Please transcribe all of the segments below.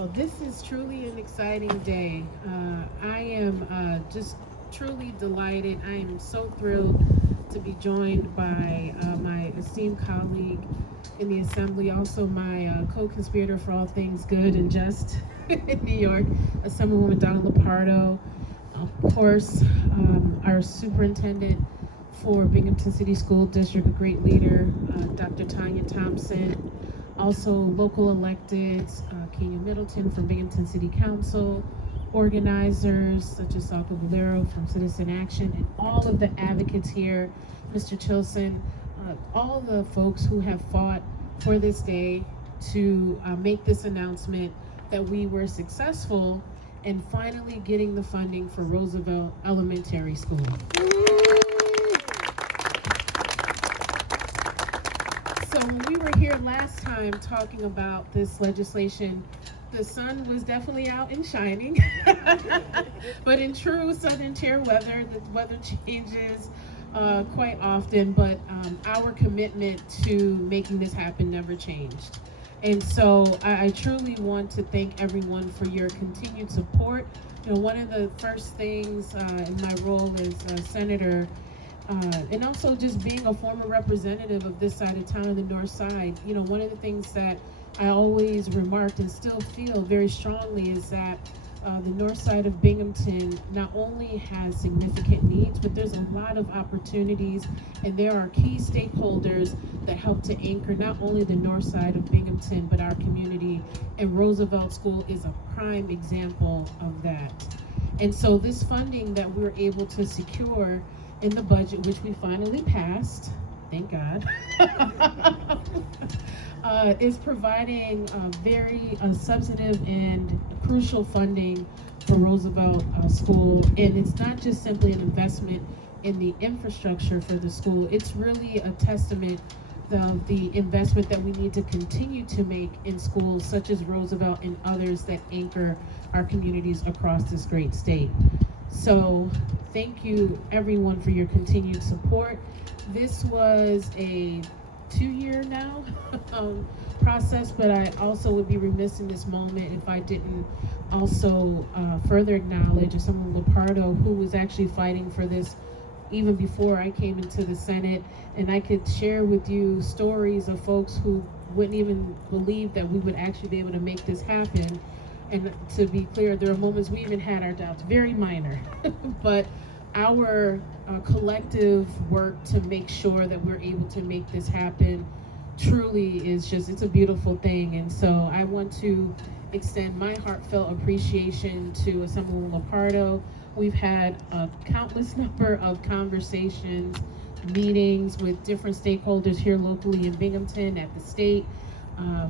Wow, this is truly an exciting day. I am just truly delighted. I am so thrilled to be joined by my esteemed colleague in the Assembly, also my co-conspirator for all things good and just in New York, Assemblywoman Lupardo. Of course, our superintendent for Binghamton City School District, a great leader, Dr. Tanya Thompson. Also, local electeds, Kenya Middleton from Binghamton City Council, organizers such as Salka Valero from Citizen Action, and all of the advocates here, Mr. Chilson, all the folks who have fought for this day to make this announcement that we were successful in finally getting the funding for Roosevelt Elementary School. So when we were here last time talking about this legislation, the sun was definitely out and shining. But in true Southern Tier weather, the weather changes quite often, but our commitment to making this happen never changed. And so I truly want to thank everyone for your continued support. You know, one of the first things in my role as a senator, and also just being a former representative of this side of town on the north side, you know, one of the things that I always remarked and still feel very strongly is that the north side of Binghamton not only has significant needs, but there's a lot of opportunities, and there are key stakeholders that help to anchor not only the north side of Binghamton, but our community, and Roosevelt School is a prime example of that. And so this funding that we're able to secure in the budget, which we finally passed, thank God, is providing very substantive and crucial funding for Roosevelt School. And it's not just simply an investment in the infrastructure for the school, it's really a testament of the investment that we need to continue to make in schools such as Roosevelt and others that anchor our communities across this great state. So thank you everyone for your continued support. This was a 2-year now process, but I also would be remiss in this moment if I didn't also further acknowledge someone, Lupardo, who was actually fighting for this even before I came into the Senate. And I could share with you stories of folks who wouldn't even believe that we would actually be able to make this happen. And to be clear, there are moments we even had our doubts, very minor, but our collective work to make sure that we're able to make this happen truly is just, it's a beautiful thing. And so I want to extend my heartfelt appreciation to Assemblywoman Lupardo. We've had a countless number of conversations, meetings with different stakeholders here locally in Binghamton, at the state,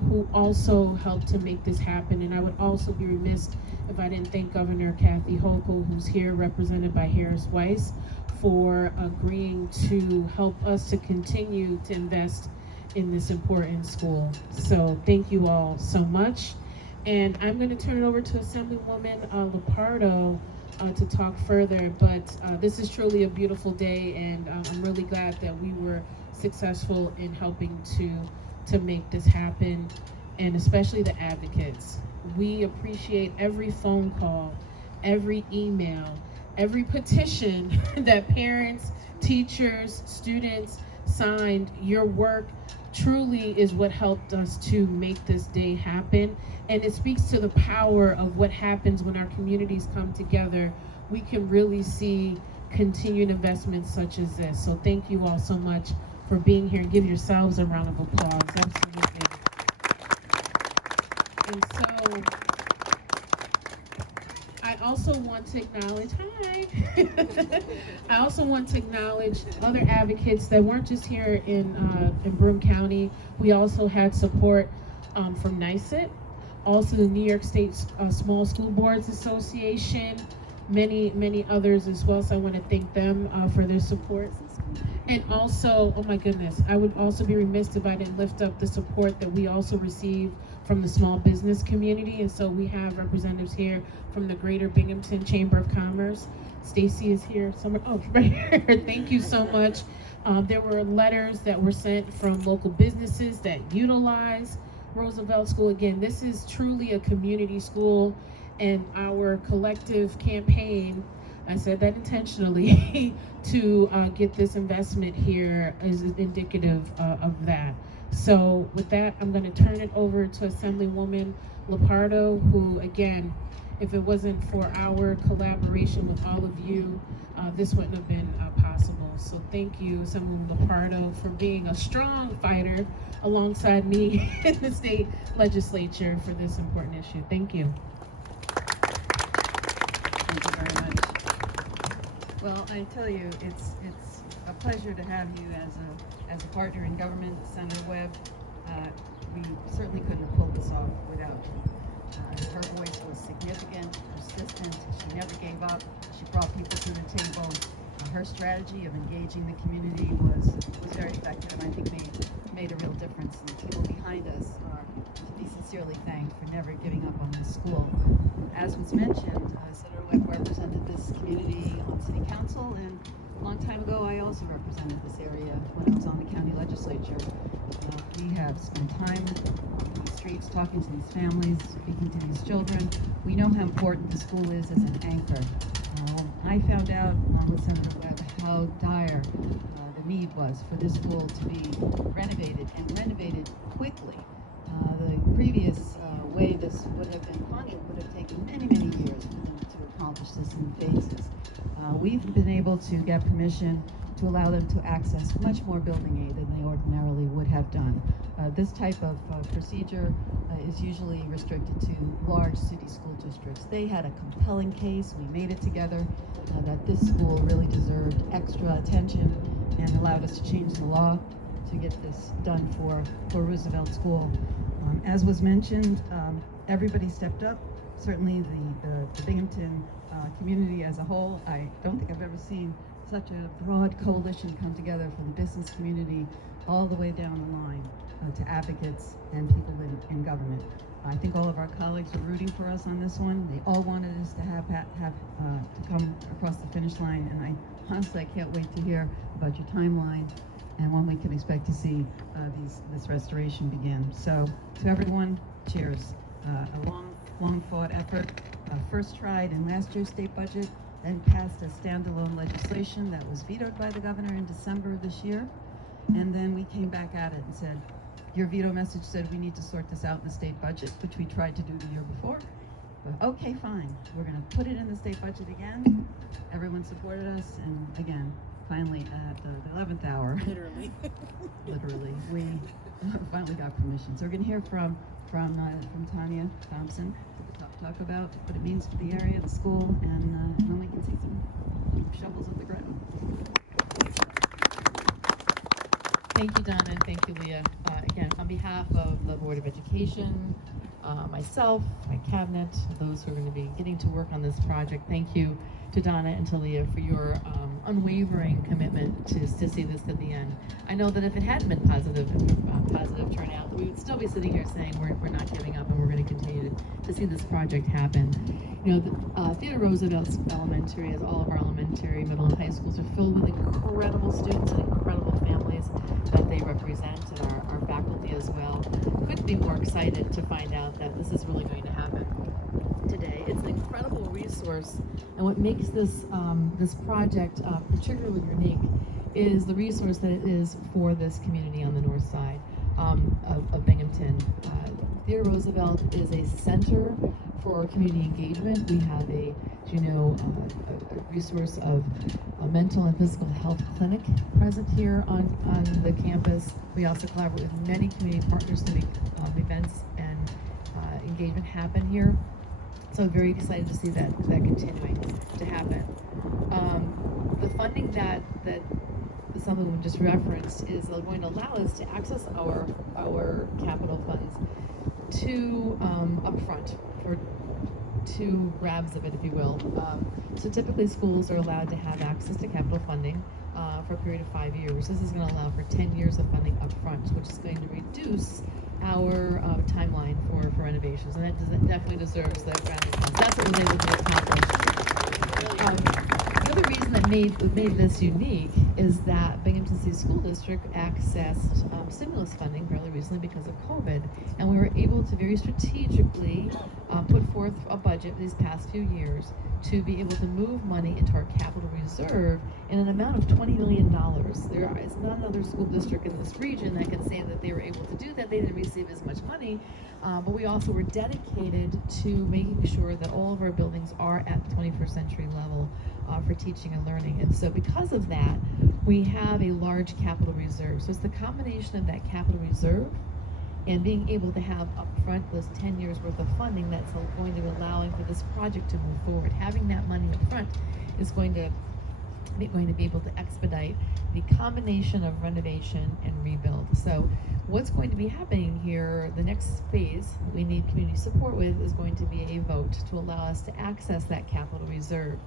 who also helped to make this happen. And I would also be remiss if I didn't thank Governor Kathy Hochul, who's here represented by Harris Weiss, for agreeing to help us to continue to invest in this important school. So thank you all so much. And I'm going to turn it over to Assemblywoman Lupardo to talk further, but this is truly a beautiful day, and I'm really glad that we were successful in helping to make this happen, and especially the advocates. We appreciate every phone call, every email, every petition that parents, teachers, students signed. Your work truly is what helped us to make this day happen, and it speaks to the power of what happens when our communities come together. We can really see continued investments such as this. So thank you all so much for being here, and give yourselves a round of applause. Absolutely. And so I also want to acknowledge, I also want to acknowledge other advocates that weren't just here in Broome County. We also had support from NYSET, also the New York State Small School Boards Association, many others as well. So I want to thank them for their support. And also, oh my goodness, I would also be remiss if I didn't lift up the support that we also receive from the small business community. And so we have representatives here from the Greater Binghamton Chamber of Commerce. Stacy is here somewhere. Oh, right here. Thank you so much. There were letters that were sent from local businesses that utilize Roosevelt School. Again, this is truly a community school, and our collective campaign, I said that intentionally, to get this investment here is indicative of that. So with that, I'm going to turn it over to Assemblywoman Lupardo, who, again, if it wasn't for our collaboration with all of you, this wouldn't have been possible. So thank you, Assemblywoman Lupardo, for being a strong fighter alongside me in the state legislature for this important issue. Thank you. Thank you very much. Well, I tell you, it's a pleasure to have you as a partner in government, Senator Webb. We certainly couldn't have pulled this off without you. Her voice was significant, persistent. She never gave up. She brought people to the table. Her strategy of engaging the community was very effective, and I think made a real difference. And the people behind us are to be sincerely thanked for never giving up on this school. As was mentioned, Senator Webb represented this community on City Council, and a long time ago I also represented this area when I was on the county legislature. We have spent time on these streets talking to these families, speaking to these children. We know how important the school is as an anchor. I found out with Senator Webb how dire the need was for this school to be renovated, and renovated quickly. The previous way this would have been funded would have taken many, many years for them to accomplish this in phases. We've been able to get permission to allow them to access much more building aid than they ordinarily would have done. This type of procedure is usually restricted to large city school districts. They had a compelling case. We made it together that this school really deserved extra attention, and allowed us to change the law to get this done for Roosevelt School. As was mentioned, everybody stepped up. Certainly the Binghamton community as a whole. I don't think I've ever seen such a broad coalition come together from the business community all the way down the line to advocates and people in government. I think all of our colleagues were rooting for us on this one. They all wanted us to have to come across the finish line, and I honestly can't wait to hear about your timeline and when we can expect to see this restoration begin. So to everyone, cheers. A long fought effort, first tried in last year's state budget, then passed as standalone legislation that was vetoed by the governor in December of this year. And then we came back at it and said, your veto message said we need to sort this out in the state budget, which we tried to do the year before. But okay, fine, we're gonna put it in the state budget again. Everyone supported us, and again, finally at the 11th hour, literally, we finally got permission. So we're gonna hear from Tanya Thompson to talk about what it means for the area, the school, and then we can see some shovels of the ground. Thank you, Donna, and thank you, Leah. Again, on behalf of the Board of Education, myself, my cabinet, those who are going to be getting to work on this project, thank you to Donna and to Leah for your unwavering commitment to see this to the end. I know that if it hadn't been positive turnout, we would still be sitting here saying we're not giving up and we're going to continue to see this project happen. You know, Theodore Roosevelt Elementary, as all of our elementary, middle, and high schools, are filled with incredible students and incredible families that they represent, and our faculty as well. Couldn't be more excited to find out that this is really going to happen today. It's an incredible resource, and what makes this this project particularly unique is the resource that it is for this community on the north side of Binghamton. Theodore Roosevelt is a center for community engagement. We have a resource of a mental and physical health clinic present here on the campus. We also collaborate with many community partners to make events and engagement happen here. So I'm very excited to see that continuing to happen. The funding that someone just referenced is going to allow us to access our capital funds to upfront for two grabs of it, if you will. So typically schools are allowed to have access to capital funding for a period of 5 years. This is going to allow for 10 years of funding upfront, which is going to reduce our timeline for renovations, and that definitely deserves the round of applause. That's what was able to be accomplished. The other reason that made this unique is that Binghamton Binghamton City School District accessed stimulus funding fairly recently because of COVID, and we were able to very strategically put forth a budget these past few years to be able to move money into our capital reserve in an amount of $20 million. There is not another school district in this region that can say that they were able to do that. They didn't receive as much money, but we also were dedicated to making sure that all of our buildings are at the 21st century level for teaching and learning. And so because of that, we have a large capital reserve. So it's the combination of that capital reserve and being able to have upfront those 10 years worth of funding that's going to be allowing for this project to move forward. Having that money up front is going to be able to expedite the combination of renovation and rebuild. So what's going to be happening here, the next phase we need community support with is going to be a vote to allow us to access that capital reserve.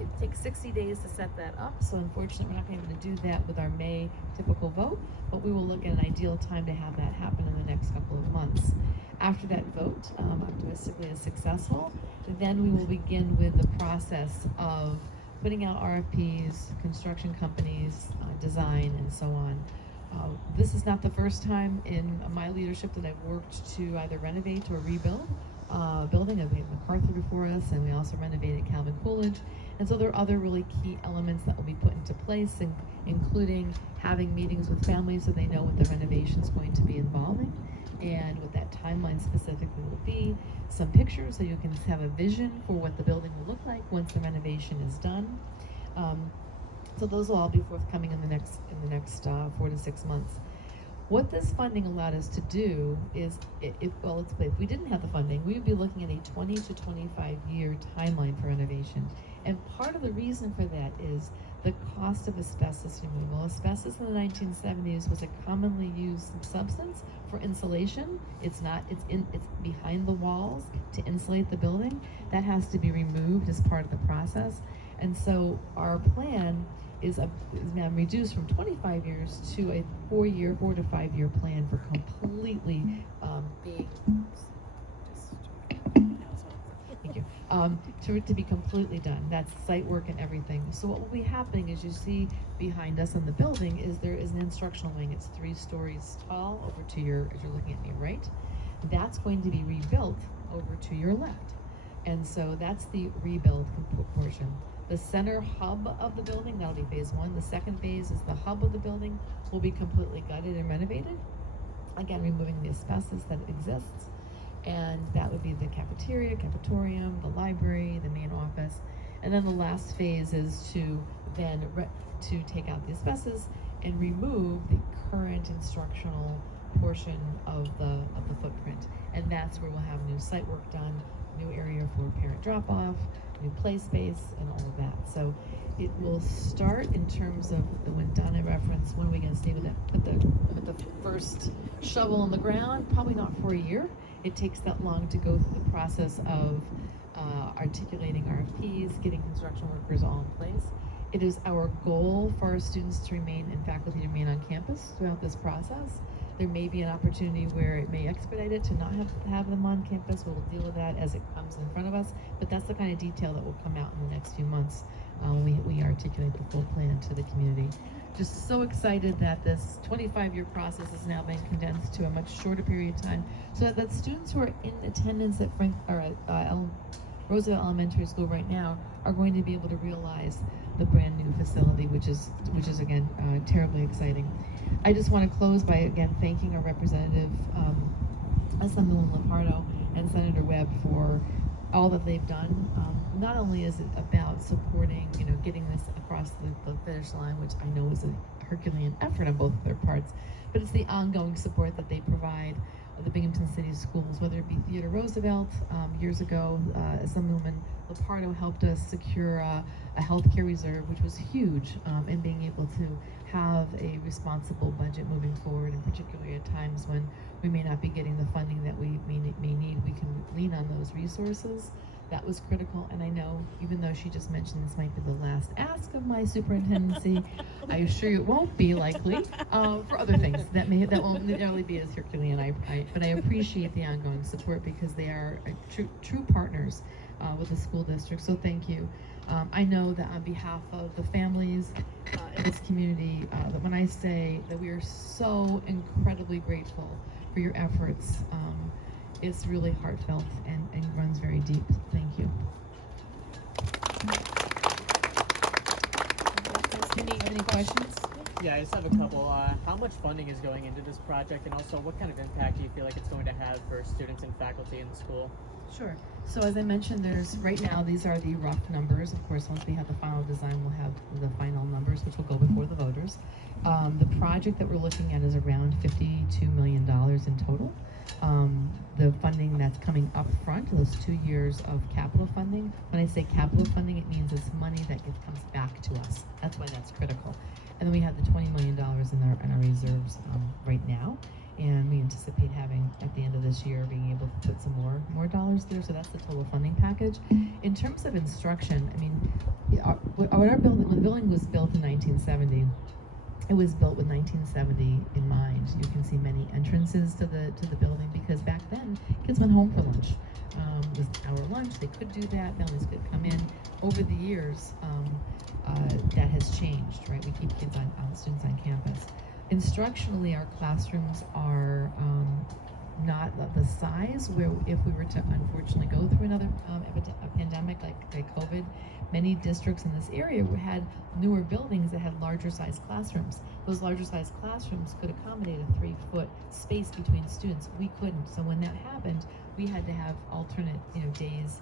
It takes 60 days to set that up, so unfortunately we're not going to be able to do that with our May typical vote, but we will look at an ideal time to have that happen in the next couple of months. After that vote, optimistically is successful, then we will begin with the process of putting out RFPs, construction companies, design, and so on. This is not the first time in my leadership that I've worked to either renovate or rebuild building. We had MacArthur before us, and we also renovated Calvin Coolidge. And so there are other really key elements that will be put into place, including having meetings with families so they know what the renovation is going to be involving and what that timeline specifically will be. Some pictures so you can have a vision for what the building will look like once the renovation is done. So those will all be forthcoming in the next 4 to 6 months. What this funding allowed us to do is, if we didn't have the funding, we would be looking at a 20 to 25 year timeline for renovation. And part of the reason for that is the cost of asbestos removal. Asbestos in the 1970s was a commonly used substance for insulation. It's behind the walls to insulate the building. That has to be removed as part of the process. And so our plan is now reduced from 25 years to a 4 to 5 year plan for completely being to be completely done. That's site work and everything. So what will be happening is, you see behind us in the building is there is an instructional wing. It's 3 stories tall over to your, as you're looking at me right. That's going to be rebuilt over to your left. And so that's the rebuild portion. The center hub of the building, that'll be phase 1. The second phase is the hub of the building will be completely gutted and renovated. Again, removing the asbestos that exists. And that would be the cafetorium, the library, the main office. And then the last phase is to then to take out the asbestos and remove the current instructional portion of the footprint. And that's where we'll have new site work done, new area for parent drop-off, new play space, and all of that. So it will start in terms of when Donna referenced, when are we going to stay with that? Put the first shovel in the ground, probably not for a year. It takes that long to go through the process of articulating RFPs, getting construction workers all in place. It is our goal for our students to remain and faculty to remain on campus throughout this process. There may be an opportunity where it may expedite it to not have them on campus. We'll deal with that as it comes in front of us, but that's the kind of detail that will come out in the next few months when we articulate the full plan to the community. Just so excited that this 25-year process is now being condensed to a much shorter period of time, so that students who are in attendance at Roosevelt Elementary School right now are going to be able to realize the brand new facility, which is again terribly exciting. I just want to close by again thanking our representative, Assemblywoman Lupardo and Senator Webb for all that they've done. Not only is it about supporting, getting this across the finish line, which I know is a Herculean effort on both of their parts, but it's the ongoing support that they provide the Binghamton City schools, whether it be Theodore Roosevelt. Years ago, Assemblywoman Lupardo helped us secure a healthcare reserve, which was huge in being able to have a responsible budget moving forward, and particularly at times when we may not be getting the funding that we may need, we can lean on those resources. That was critical, and I know, even though she just mentioned this might be the last ask of my superintendency, I assure you it won't be likely for other things that won't necessarily be as Herculean. But I appreciate the ongoing support because they are true partners with the school district, so thank you. I know that on behalf of the families in this community, that when I say that we are so incredibly grateful for your efforts, it's really heartfelt and runs very deep. Thank you. Any questions? Yeah, I just have a couple. How much funding is going into this project, and also what kind of impact do you feel like it's going to have for students and faculty in the school? Sure. So as I mentioned, right now, these are the rough numbers. Of course, once we have the final design, we'll have the final numbers, which will go before the voters. The project that we're looking at is around $52 million in total. The funding that's coming up front, those 2 years of capital funding. When I say capital funding, it means it's money that comes back to us. That's why that's critical. And then we have the $20 million in our reserves right now. And we anticipate having, at the end of this year, being able to put some more dollars there. So that's the total funding package. In terms of instruction, I mean, when the building was built in 1970, it was built with 1970 in mind. You can see many entrances to the building because back then kids went home for lunch. It was an hour lunch. They could do that. Families could come in. Over the years, that has changed, right? We keep students on campus. Instructionally, our classrooms are not the size where if we were to unfortunately go through another a pandemic like COVID, many districts in this area had newer buildings that had larger size classrooms. Those larger size classrooms could accommodate a 3-foot space between students. We couldn't. So when that happened, we had to have alternate days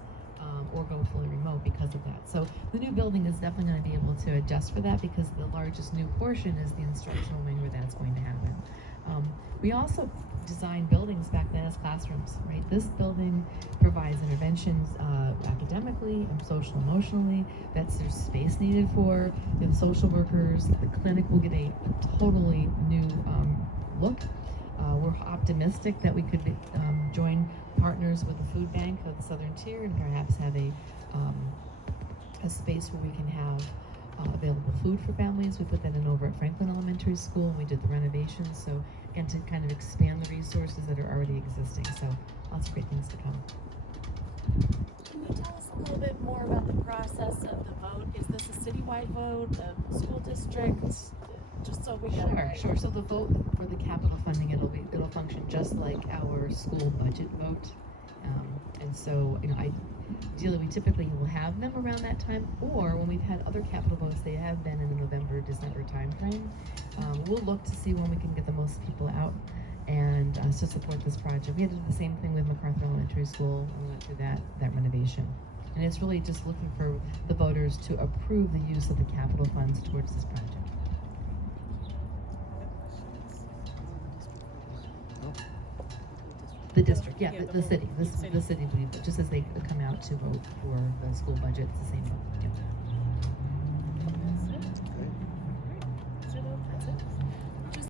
or go fully remote because of that. So the new building is definitely going to be able to adjust for that because the largest new portion is the instructional wing where that's going to happen. We also designed buildings back then as classrooms, right? This building provides interventions academically and social emotionally. There's space needed for the social workers. The clinic will get a totally new look. We're optimistic that we could join partners with the food bank of the Southern Tier and perhaps have a space where we can have available food for families. We put that in over at Franklin Elementary School. We did the renovations, so again to kind of expand the resources that are already existing. So lots of great things to come. Can you tell us a little bit more about the process of the vote? Is this a citywide vote, the school district? Just so we get it right. Sure. So the vote for the capital funding, it'll function just like our school budget vote. And so, ideally, we typically will have them around that time, or when we've had other capital votes, they have been in the November, December timeframe. We'll look to see when we can get the most people out and to support this project. We had to do the same thing with MacArthur Elementary School, and we went through that renovation. And it's really just looking for the voters to approve the use of the capital funds towards this project. The district, yeah, the city, the city, just as they come out to vote for the school budget, it's the same vote. Yeah.